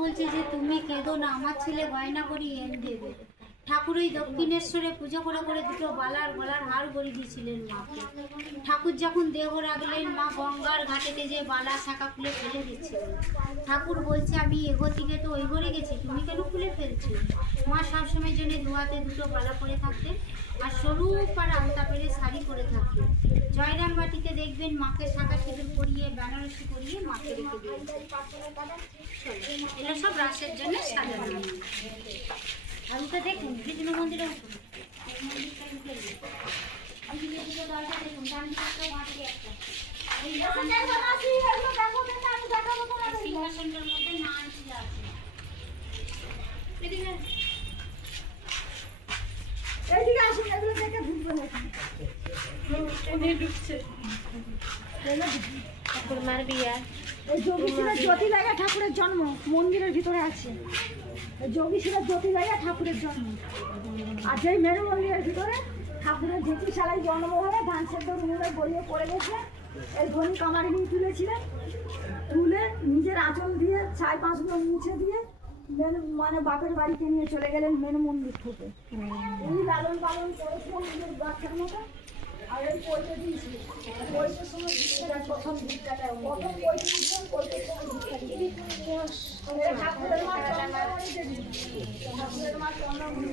বলছে যে তুমি কেঁদো না, আমার ছেলে গয়না করি এনে দেবে। ঠাকুর ওই দক্ষিণেশ্বরে পুজো করে করে দুটো বালার গলার হার গড়ি দিয়েছিলেন মাকে। ঠাকুর যখন দেহ রাখলেন, মা গঙ্গার ঘাটেতে যে বালা শাঁখা খুলে ফেলে দিচ্ছিলেন। ঠাকুর বলছে আমি এগো থেকে তো ওই ঘরে গেছি, তুমি কেন খুলে ফেলছো? মা সবসময়ের জন্য দুহাতে দুটো বালা পরে থাকতেন আর সরু পাড় আলতা পেরে শাড়ি পরে থাকতেন। জয়রাম বাটিতে দেখবেন মাকে শাঁখা সিঁদুর পরিয়ে বেনারসি পরিয়ে মাকে রেখে দিয়েছে। এগুলো সব রাসের জন্য সাজানো। আর ওটা দেখুন কৃষ্ণ মন্দিরে সিংহাসনটার মধ্যে না আছে। এইদিকে আসুন, এগুলো দেখে ভুলবো না। ঠাকুর মার বিয়া। এই যোগীশিলার জ্যোতি লাগা ঠাকুরের জন্ম মন্দিরের ভিতরে আছে। এই যোগীশিলার জ্যোতি লাগা ঠাকুরের জন্ম। আর যেই মেরু মন্দিরের ভিতরে ঠাকুরের যেটি শালায় জন্ম হলে ধান সেদ্ধ উনুনে গড়িয়ে পড়ে গেছে। এই ধনী কামারিনী তুলেছিলেন, তুলে নিজের আঁচল দিয়ে ছাই পাঁচগুলো মুছে দিয়ে মানে বাপের বাড়িতে নিয়ে চলে গেলেন মেন মন্দির থেকে। উনি লালন পালন করেছিলেন নিজের বাচ্চার মতো। আর এই পয়সা দিয়েছিল, পয়সার সময় প্রথম ভিক্ষাটা প্রথম পয়সা দিয়েছিলেন, পয়সার সময় ভিক্ষা দিয়েছিলেন। ঠাকুরের মা চন্দ্রমণি দেবী, ঠাকুরের মা চন্দ্রমণি।